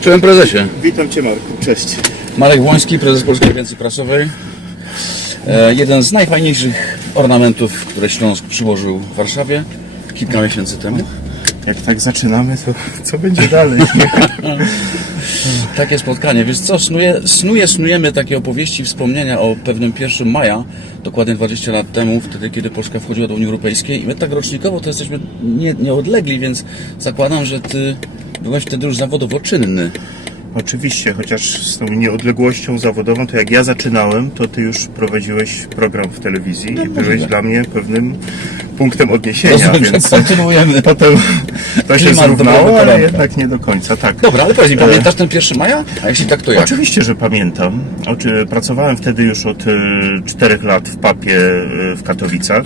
Czołem prezesie. Witam Cię Marku, cześć. Marek Włoński, prezes Polskiej Agencji Prasowej. E, jeden z najfajniejszych ornamentów, które Śląsk przyłożył w Warszawie kilka miesięcy temu. Jak tak zaczynamy, to co będzie dalej? Takie spotkanie. Wiesz co, snuje, snuje, snujemy takie opowieści, wspomnienia o pewnym 1 maja, dokładnie 20 lat temu, wtedy kiedy Polska wchodziła do Unii Europejskiej. I my tak rocznikowo to jesteśmy nie, nieodlegli, więc zakładam, że ty byłeś wtedy już zawodowo czynny. Oczywiście, chociaż z tą nieodległością zawodową, to jak ja zaczynałem, to Ty już prowadziłeś program w telewizji i byłeś możliwe. dla mnie pewnym punktem odniesienia, Rozumiem, że więc kontynuujemy. potem to się Klimat zrównało, ale poranka. jednak nie do końca, tak. Dobra, ale powiedz mi, pamiętasz ten 1 maja? A jeśli tak, to jak? Oczywiście, że pamiętam. Oczy- Pracowałem wtedy już od y, czterech lat w papie y, w Katowicach.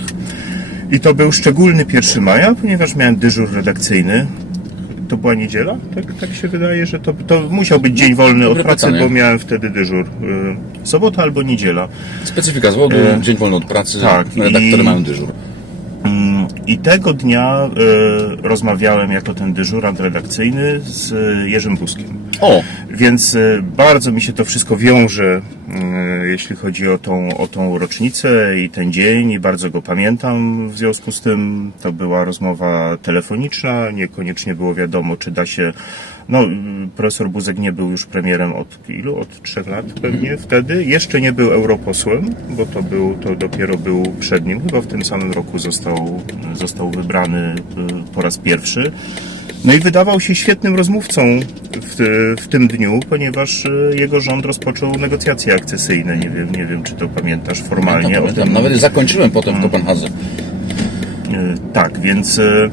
I to był szczególny 1 maja, ponieważ miałem dyżur redakcyjny. To była niedziela? Tak, tak się wydaje, że to, to musiał być dzień wolny od pracy, pytanie. bo miałem wtedy dyżur. Y, Sobota albo niedziela. Specyfika zawodu, E, dzień wolny od pracy, tak, redaktory i- mają dyżur. Mm, I tego dnia y, rozmawiałem jako ten dyżurant redakcyjny z y, Jerzym Buskiem. O, Więc e, bardzo mi się to wszystko wiąże, e, jeśli chodzi o tą, o tą rocznicę i ten dzień, i bardzo go pamiętam. W związku z tym to była rozmowa telefoniczna, niekoniecznie było wiadomo, czy da się. No, profesor Buzek nie był już premierem od ilu? Od trzech lat pewnie wtedy. Jeszcze nie był europosłem, bo to, był, to dopiero był przed nim. Chyba w tym samym roku został, został wybrany e, po raz pierwszy. No i wydawał się świetnym rozmówcą w, w tym dniu, ponieważ e, jego rząd rozpoczął negocjacje akcesyjne. Nie wiem, nie wiem czy to pamiętasz formalnie. pamiętam, o pamiętam. tym. Nawet zakończyłem potem w Kopenhadze. E, Tak, więc e,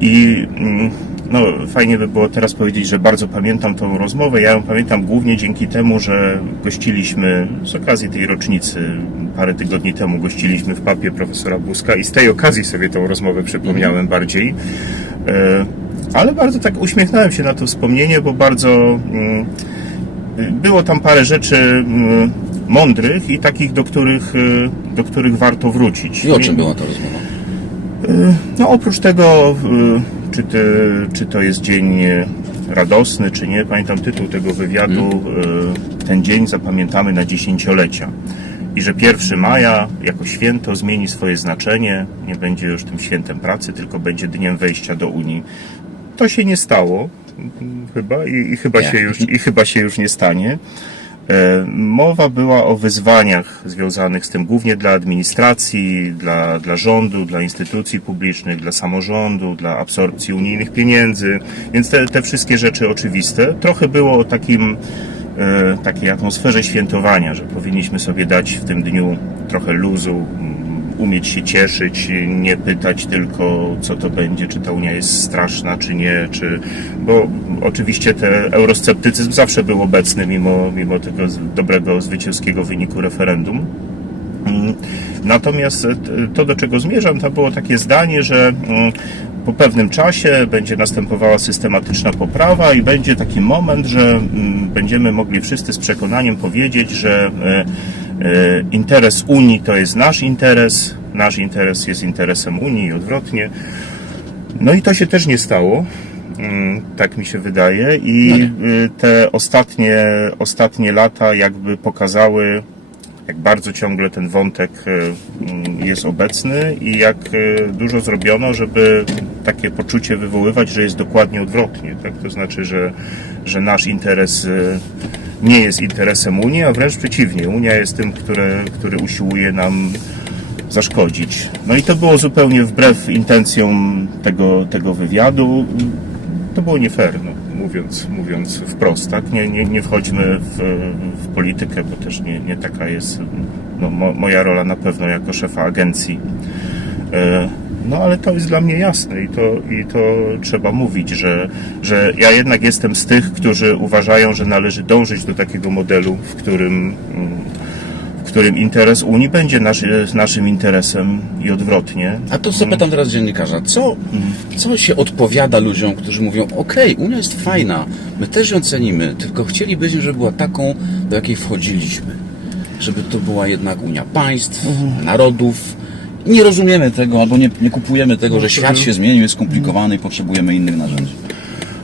i mm, no, fajnie by było teraz powiedzieć, że bardzo pamiętam tą rozmowę. Ja ją pamiętam głównie dzięki temu, że gościliśmy z okazji tej rocznicy, parę tygodni temu gościliśmy w papie profesora Buzka i z tej okazji sobie tą rozmowę przypomniałem bardziej. Ale bardzo tak uśmiechnąłem się na to wspomnienie, bo bardzo mm, było tam parę rzeczy mm, mądrych i takich, do których, e, do których warto wrócić. I o czym była ta rozmowa? No oprócz tego, y, czy, ty, czy to jest dzień e, radosny, czy nie, pamiętam tytuł tego wywiadu, y, ten dzień zapamiętamy na dziesięciolecia. I że 1 maja jako święto zmieni swoje znaczenie, nie będzie już tym świętem pracy, tylko będzie dniem wejścia do Unii. To się nie stało mm, chyba i, i, chyba, Nie. się już, i chyba się już nie stanie. E, Mowa była o wyzwaniach związanych z tym głównie dla administracji, dla, dla rządu, dla instytucji publicznych, dla samorządu, dla absorpcji unijnych pieniędzy, więc te, te wszystkie rzeczy oczywiste. Trochę było o takim, e, takiej atmosferze świętowania, że powinniśmy sobie dać w tym dniu trochę luzu, umieć się cieszyć, nie pytać tylko, co to będzie, czy ta Unia jest straszna, czy nie, czy, bo oczywiście ten eurosceptycyzm zawsze był obecny, mimo, mimo tego dobrego, zwycięskiego wyniku referendum. Natomiast to, do czego zmierzam, to było takie zdanie, że mm, po pewnym czasie będzie następowała systematyczna poprawa i będzie taki moment, że mm, będziemy mogli wszyscy z przekonaniem powiedzieć, że e, interes Unii to jest nasz interes, nasz interes jest interesem Unii i odwrotnie. No i to się też nie stało. Mm, Tak mi się wydaje. I nie. y, te ostatnie, ostatnie lata jakby pokazały, jak bardzo ciągle ten wątek y, mm, jest obecny i jak dużo zrobiono, żeby takie poczucie wywoływać, że jest dokładnie odwrotnie. Tak? To znaczy, że, że nasz interes nie jest interesem Unii, a wręcz przeciwnie. Unia jest tym, które, który usiłuje nam zaszkodzić. No i to było zupełnie wbrew intencjom tego, tego wywiadu. To było nie fair, no, mówiąc, mówiąc wprost. Tak? Nie, nie, nie wchodźmy w, w politykę, bo też nie, nie taka jest no, mo, moja rola na pewno jako szefa agencji. E, No ale to jest dla mnie jasne i to, i to trzeba mówić, że, że ja jednak jestem z tych, którzy uważają, że należy dążyć do takiego modelu, w którym, w którym interes Unii będzie nasz, naszym interesem i odwrotnie. A to zapytam teraz dziennikarza, co, co się odpowiada ludziom, którzy mówią, okej, Unia jest fajna, my też ją cenimy, tylko chcielibyśmy, żeby była taką, do jakiej wchodziliśmy. Żeby to była jednak Unia państw, narodów. Nie rozumiemy tego, albo nie, nie kupujemy tego, że świat się zmienił, jest skomplikowany i potrzebujemy innych narzędzi.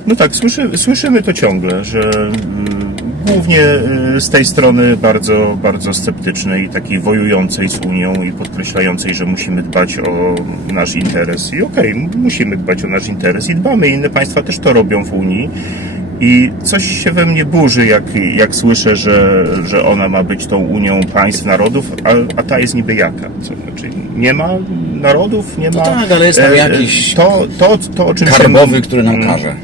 No tak, słyszy, słyszymy to ciągle, że mm, głównie y, z tej strony bardzo, bardzo sceptycznej, takiej wojującej z Unią i podkreślającej, że musimy dbać o nasz interes. I okej, m- musimy dbać o nasz interes i dbamy. Inne państwa też to robią w Unii. I coś się we mnie burzy, jak, jak słyszę, że, że ona ma być tą Unią państw, narodów, a, a ta jest niby jaka? Co znaczy, nie ma narodów, nie ma... tak, ale jest tam e, jakiś To, to, to o czym się Karbowy, mówi- który nam Mm. każe.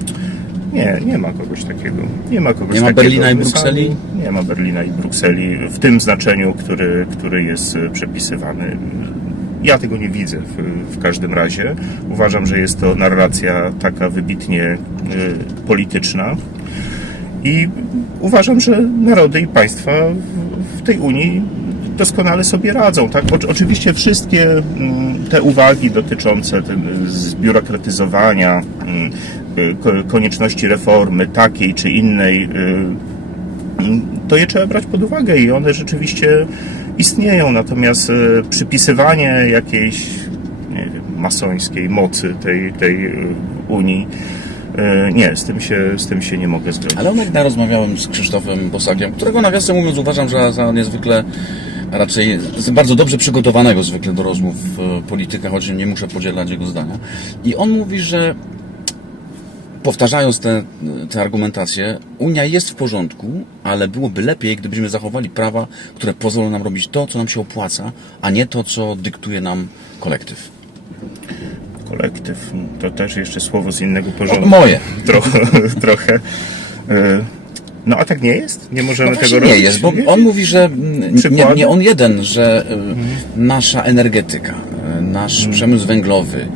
Nie, nie ma kogoś takiego. Nie ma kogoś Nie ma takiego. Berlina i Brukseli? Nie ma Berlina i Brukseli w tym znaczeniu, który, który jest e, przepisywany. Ja tego nie widzę w, w każdym razie. Uważam, że jest to narracja taka wybitnie e, polityczna. I uważam, że narody i państwa w, tej Unii doskonale sobie radzą. Tak? Oczy- Oczywiście wszystkie mm, te uwagi dotyczące zbiurokratyzowania, mm, ko- konieczności reformy takiej czy innej, mm, to je trzeba brać pod uwagę i one rzeczywiście istnieją. Natomiast y, przypisywanie jakiejś wiem, masońskiej mocy tej, tej y, Unii, y, nie, z tym, się, z tym się nie mogę zgodzić. Ale Omerda rozmawiałem z Krzysztofem Bosakiem, którego nawiasem mówiąc uważam, że za niezwykle, a raczej bardzo dobrze przygotowanego zwykle do rozmów e, polityka, choć nie muszę podzielać jego zdania. I on mówi, że powtarzając te argumentacje, Unia jest w porządku, ale byłoby lepiej, gdybyśmy zachowali prawa, które pozwolą nam robić to, co nam się opłaca, a nie to, co dyktuje nam kolektyw. kolektyw. To też jeszcze słowo z innego porządku. Moje. Trochę. trochę. E, No a tak nie jest? Nie możemy No tego właśnie robić? nie jest, bo on mówi, że nie, nie on jeden, że y, nasza energetyka, y, nasz przemysł węglowy y,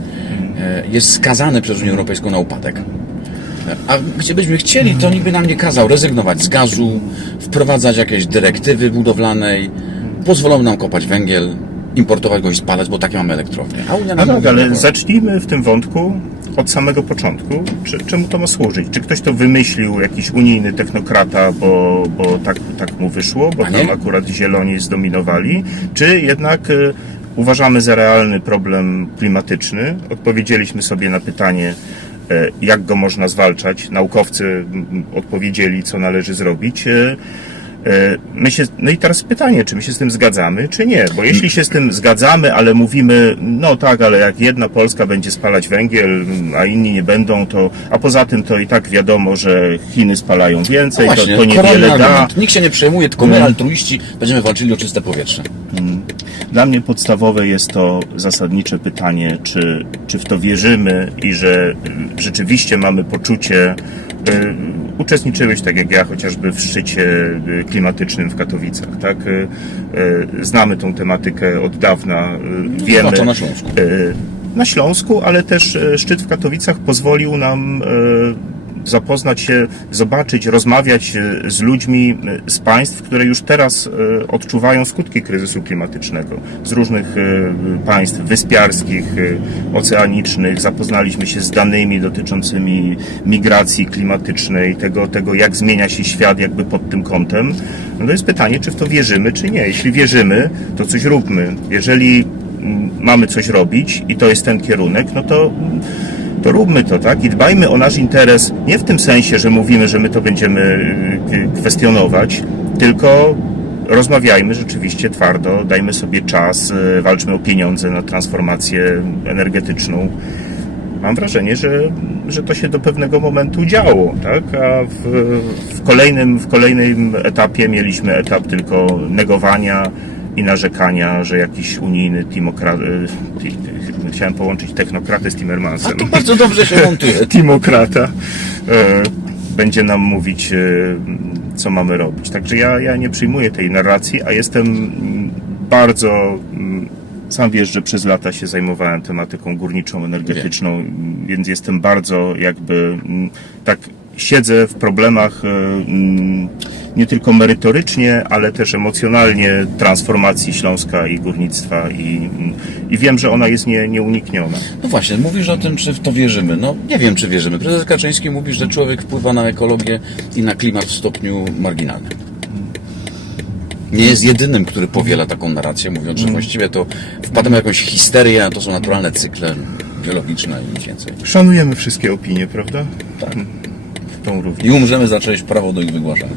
jest skazany przez Unię Europejską na upadek. A gdzie byśmy chcieli, to nikt by nam nie kazał rezygnować z gazu, wprowadzać jakieś dyrektywy budowlanej, pozwolą nam kopać węgiel, importować go i spalać, bo takie mamy elektrownie. A Unia No nam tak, mówi, ale zacznijmy w tym wątku od samego początku. Czy, czemu to ma służyć? Czy ktoś to wymyślił, jakiś unijny technokrata, bo, bo tak, tak mu wyszło, bo tam akurat zieloni zdominowali? Czy jednak y, uważamy za realny problem klimatyczny? Odpowiedzieliśmy sobie na pytanie, jak go można zwalczać. Naukowcy mm, odpowiedzieli, co należy zrobić. E, e, My się, no i teraz pytanie, czy my się z tym zgadzamy, czy nie? Bo jeśli się z tym zgadzamy, ale mówimy, no tak, ale jak jedna Polska będzie spalać węgiel, a inni nie będą, to, a poza tym to i tak wiadomo, że Chiny spalają więcej, No to, właśnie, to kolejny niewiele da. Nikt się nie przejmuje, tylko my, altruiści, będziemy walczyli o czyste powietrze. Dla mnie podstawowe jest to zasadnicze pytanie, czy, czy w to wierzymy i że y, rzeczywiście mamy poczucie. Uczestniczyłeś, tak jak ja, chociażby w szczycie y, klimatycznym w Katowicach, tak? Y, Znamy tą tematykę od dawna, wiemy. zwłaszcza na Śląsku. Na Śląsku, ale też szczyt w Katowicach pozwolił nam zapoznać się, zobaczyć, rozmawiać y, z ludźmi y, z państw, które już teraz y, odczuwają skutki kryzysu klimatycznego. Z różnych państw wyspiarskich, oceanicznych. Zapoznaliśmy się z danymi dotyczącymi migracji klimatycznej, tego, tego jak zmienia się świat jakby pod tym kątem. No to jest pytanie, czy w to wierzymy, czy nie. Jeśli wierzymy, to coś róbmy. Jeżeli mm, mamy coś robić i to jest ten kierunek, no to to róbmy to, tak? I dbajmy o nasz interes nie w tym sensie, że mówimy, że my to będziemy y, kwestionować, tylko rozmawiajmy rzeczywiście twardo, dajmy sobie czas, y, walczmy o pieniądze na transformację energetyczną. Mam wrażenie, że, że to się do pewnego momentu działo, tak? A w, w, kolejnym, w kolejnym etapie mieliśmy etap tylko negowania i narzekania, że jakiś unijny timokrat... Chciałem połączyć technokratę z Timmermansem. A to bardzo dobrze się montuje. Timokrata e, będzie nam mówić, e, co mamy robić. Także ja, ja nie przyjmuję tej narracji, a jestem mm, bardzo. mm, Sam wiesz, że przez lata się zajmowałem tematyką górniczą, energetyczną, mm, więc jestem bardzo jakby mm, tak siedzę w problemach e, mm, nie tylko merytorycznie, ale też emocjonalnie transformacji Śląska i górnictwa i, mm, i wiem, że ona jest nie, nieunikniona. No właśnie, mówisz o tym, czy w to wierzymy. No nie wiem, czy wierzymy. Prezes Kaczyński mówi, że człowiek wpływa na ekologię i na klimat w stopniu marginalnym. Nie jest jedynym, który powiela taką narrację, mówiąc, że właściwie to wpadamy w jakąś histerię, a to są naturalne cykle biologiczne i nic więcej. Szanujemy wszystkie opinie, prawda? Tak. Tą. I umrzemy za czyjeś prawo do ich wygłaszania.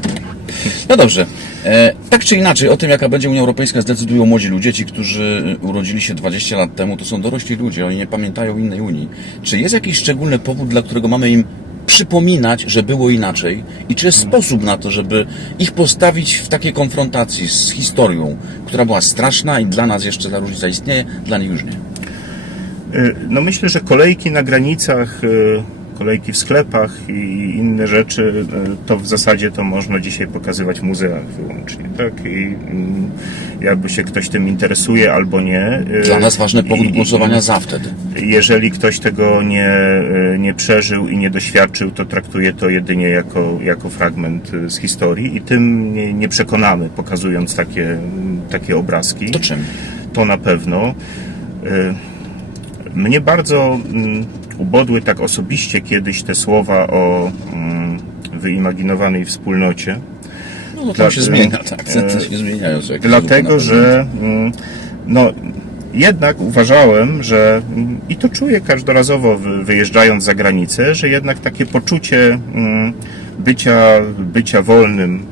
No dobrze. E, tak czy inaczej, o tym jaka będzie Unia Europejska zdecydują młodzi ludzie, ci, którzy urodzili się 20 lat temu, to są dorośli ludzie, oni nie pamiętają innej Unii. Czy jest jakiś szczególny powód, dla którego mamy im przypominać, że było inaczej? I czy jest sposób na to, żeby ich postawić w takiej konfrontacji z historią, która była straszna i dla nas jeszcze ta różnica istnieje, dla nich już nie? Y, No myślę, że kolejki na granicach, y, kolejki w sklepach i inne rzeczy, y, to w zasadzie to można dzisiaj pokazywać w muzeach wyłącznie, tak? I mm, jakby się ktoś tym interesuje albo nie. y, Dla nas ważny powód głosowania za wtedy. Jeżeli ktoś tego nie, y, nie przeżył i nie doświadczył, to traktuje to jedynie jako, jako fragment z historii i tym nie, nie przekonamy, pokazując takie, takie obrazki To czym? to na pewno. Mnie bardzo mm, ubodły tak osobiście kiedyś te słowa o mm, wyimaginowanej wspólnocie. No, no to się zmienia, tak. To e, się zmieniają. Dlatego, że mm, no, jednak uważałem, że mm, i to czuję każdorazowo wy- wyjeżdżając za granicę, że jednak takie poczucie bycia, bycia wolnym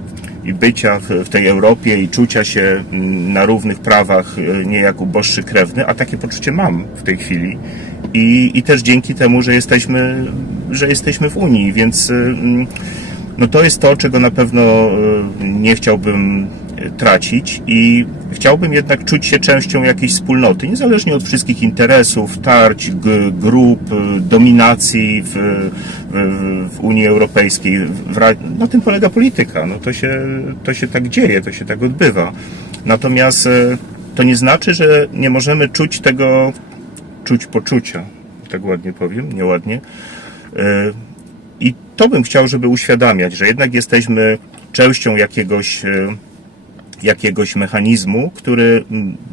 i bycia w, tej Europie i czucia się na równych prawach y, nie jak uboższy krewny, a takie poczucie mam w tej chwili. I, I też dzięki temu, że jesteśmy, że jesteśmy w Unii, więc y, mm, no to jest to, czego na pewno y, nie chciałbym y, tracić i chciałbym jednak czuć się częścią jakiejś wspólnoty, niezależnie od wszystkich interesów, tarć, grup, dominacji w, w, w Unii Europejskiej. W, na tym polega polityka. No to, się, to się tak dzieje, to się tak odbywa. Natomiast to nie znaczy, że nie możemy czuć tego, czuć poczucia, tak ładnie powiem, nieładnie. Y, i to bym chciał, żeby uświadamiać, że jednak jesteśmy częścią jakiegoś, e, jakiegoś mechanizmu, który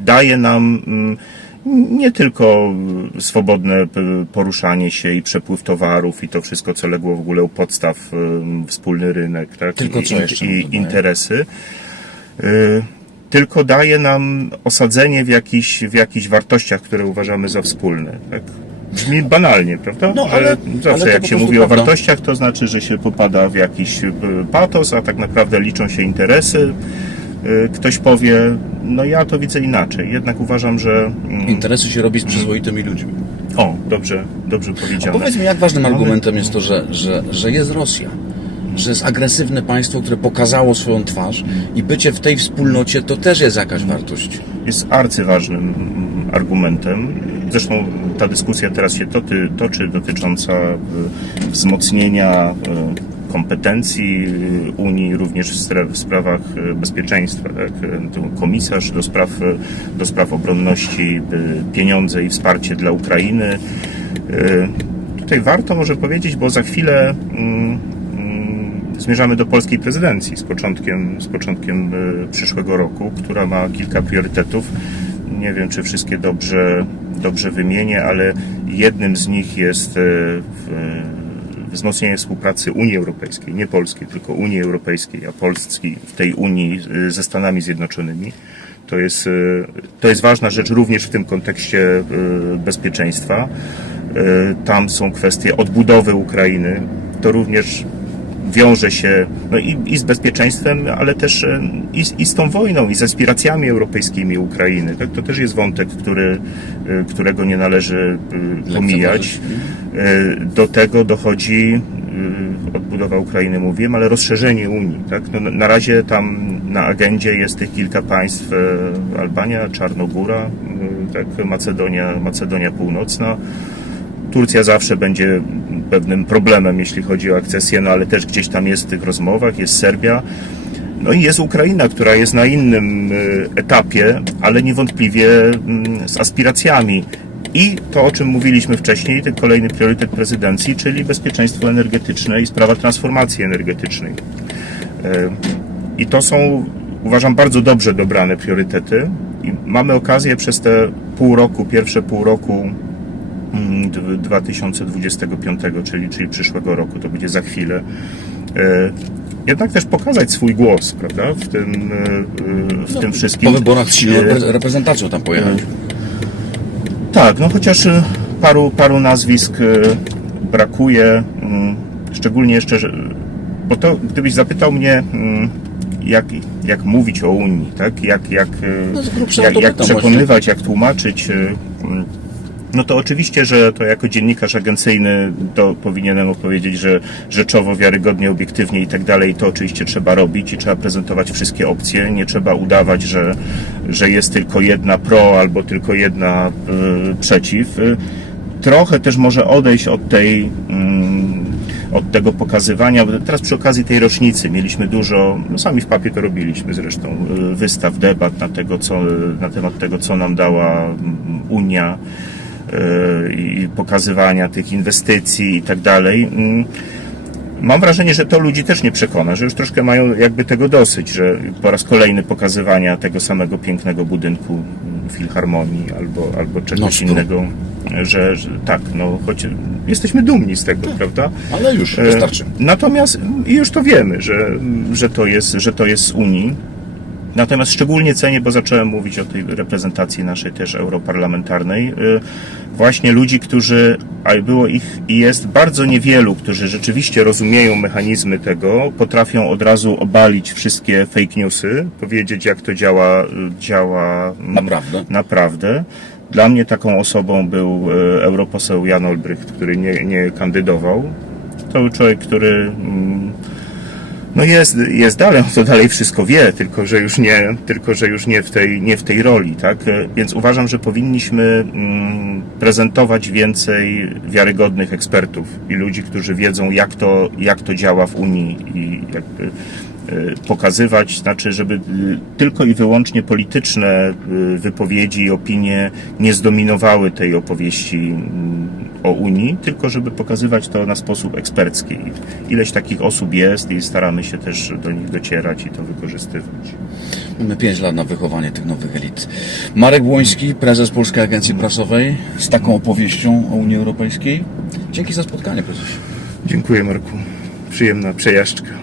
daje nam mm, nie tylko e, swobodne poruszanie się i przepływ towarów i to wszystko, co legło w ogóle u podstaw e, wspólny rynek, tak? Tylko I, co i, to i interesy. Tylko daje nam osadzenie w jakichś, w jakichś wartościach, które uważamy za wspólne. Tak? Brzmi banalnie, prawda? No, ale- zawsze ale to jak się mówi o prawda. wartościach, to znaczy, że się popada w jakiś y, patos, a tak naprawdę liczą się interesy. Y, Ktoś powie, no ja to widzę inaczej. Jednak uważam, że. mm, Interesy się robi z przyzwoitymi ludźmi. O, dobrze, dobrze powiedziane. Powiedz mi, jak ważnym argumentem jest to, że, że, że jest Rosja? Że jest agresywne państwo, które pokazało swoją twarz i bycie w tej wspólnocie to też jest jakaś wartość. jest arcyważnym argumentem. Zresztą ta dyskusja teraz się toty, toczy dotycząca y, wzmocnienia y, kompetencji y, Unii również w, sprawach bezpieczeństwa. Tak? Komisarz do spraw, do spraw obronności, pieniądze i wsparcie dla Ukrainy. Tutaj warto może powiedzieć, bo za chwilę mm, zmierzamy do polskiej prezydencji z początkiem, z początkiem y, przyszłego roku, która ma kilka priorytetów. Nie wiem, czy wszystkie dobrze, dobrze wymienię, ale jednym z nich jest y, w- wzmocnienie współpracy Unii Europejskiej, nie polskiej, tylko Unii Europejskiej, a Polski w tej Unii ze Stanami Zjednoczonymi. To jest, to jest ważna rzecz również w tym kontekście bezpieczeństwa. Tam są kwestie odbudowy Ukrainy. To również wiąże się no i, i z bezpieczeństwem, ale też e, i, z- i z tą wojną, i z aspiracjami europejskimi Ukrainy. Tak? To też jest wątek, który, e, którego nie należy e, pomijać. Do tego dochodzi odbudowa Ukrainy, mówiłem, ale rozszerzenie Unii. Tak? No, na- razie tam na agendzie jest tych kilka państw, Albania, Czarnogóra, tak? Macedonia, Macedonia Północna. Turcja zawsze będzie pewnym problemem, jeśli chodzi o akcesję, no ale też gdzieś tam jest w tych rozmowach, jest Serbia. No i jest Ukraina, która jest na innym y, etapie, ale niewątpliwie mm, z aspiracjami. I to, o czym mówiliśmy wcześniej, ten kolejny priorytet prezydencji, czyli bezpieczeństwo energetyczne i sprawa transformacji energetycznej. Y, I to są, uważam, bardzo dobrze dobrane priorytety. I mamy okazję przez te pół roku, pierwsze pół roku 2025, czyli, czyli przyszłego roku, to będzie za chwilę. E, Jednak też pokazać swój głos, prawda, w tym, e, w tym wszystkim. Po wyborach z silną E, repre- reprezentacją tam pojechać. tak, no chociaż paru, paru nazwisk brakuje. mm, Szczególnie jeszcze, bo to gdybyś zapytał mnie, mm, jak, jak mówić o Unii, tak? jak, jak, No, jak, jak przekonywać, jak tłumaczyć. No to oczywiście, że to jako dziennikarz agencyjny to powinienem opowiedzieć, że rzeczowo, wiarygodnie, obiektywnie i tak dalej, to oczywiście trzeba robić i trzeba prezentować wszystkie opcje. Nie trzeba udawać, że, że jest tylko jedna pro albo tylko jedna y, przeciw. Y, Trochę też może odejść od tej mm, od tego pokazywania. Teraz przy okazji tej rocznicy mieliśmy dużo, no sami w papie to robiliśmy zresztą, y, wystaw, debat na, tego, co, na temat tego, co nam dała mm, Unia y, i pokazywania tych inwestycji i tak dalej. Mm, Mam wrażenie, że to ludzi też nie przekona, że już troszkę mają jakby tego dosyć, że po raz kolejny pokazywania tego samego pięknego budynku mm, filharmonii albo, albo czegoś No, innego, że, że tak, no choć jesteśmy dumni z tego, prawda? Ale już, E, wystarczy. Natomiast i już to wiemy, że, że, to jest, że to jest z Unii. Natomiast szczególnie cenię, bo zacząłem mówić o tej reprezentacji naszej też europarlamentarnej, y, właśnie ludzi, którzy, a było ich i jest bardzo niewielu, którzy rzeczywiście rozumieją mechanizmy tego, potrafią od razu obalić wszystkie fake newsy, powiedzieć jak to działa, y, działa mm, Naprawdę. naprawdę. Dla mnie taką osobą był e, europoseł Jan Olbrycht, który nie, nie kandydował. To był człowiek, który mm, no jest, jest dalej, to dalej wszystko wie, tylko że już nie, tylko że już nie w tej, nie w tej roli, tak? Więc uważam, że powinniśmy mm, prezentować więcej wiarygodnych ekspertów i ludzi, którzy wiedzą, jak to, jak to działa w Unii i jakby pokazywać, znaczy, żeby y, tylko i wyłącznie polityczne y, wypowiedzi i opinie nie zdominowały tej opowieści mm, o Unii, tylko żeby pokazywać to na sposób ekspercki. Ileś takich osób jest i staramy się też do nich docierać i to wykorzystywać. Mamy 5 lat na wychowanie tych nowych elit. Marek Błoński, prezes Polskiej Agencji Prasowej, z taką opowieścią o Unii Europejskiej. Dzięki za spotkanie, prezesie. Dziękuję Marku. Przyjemna przejażdżka.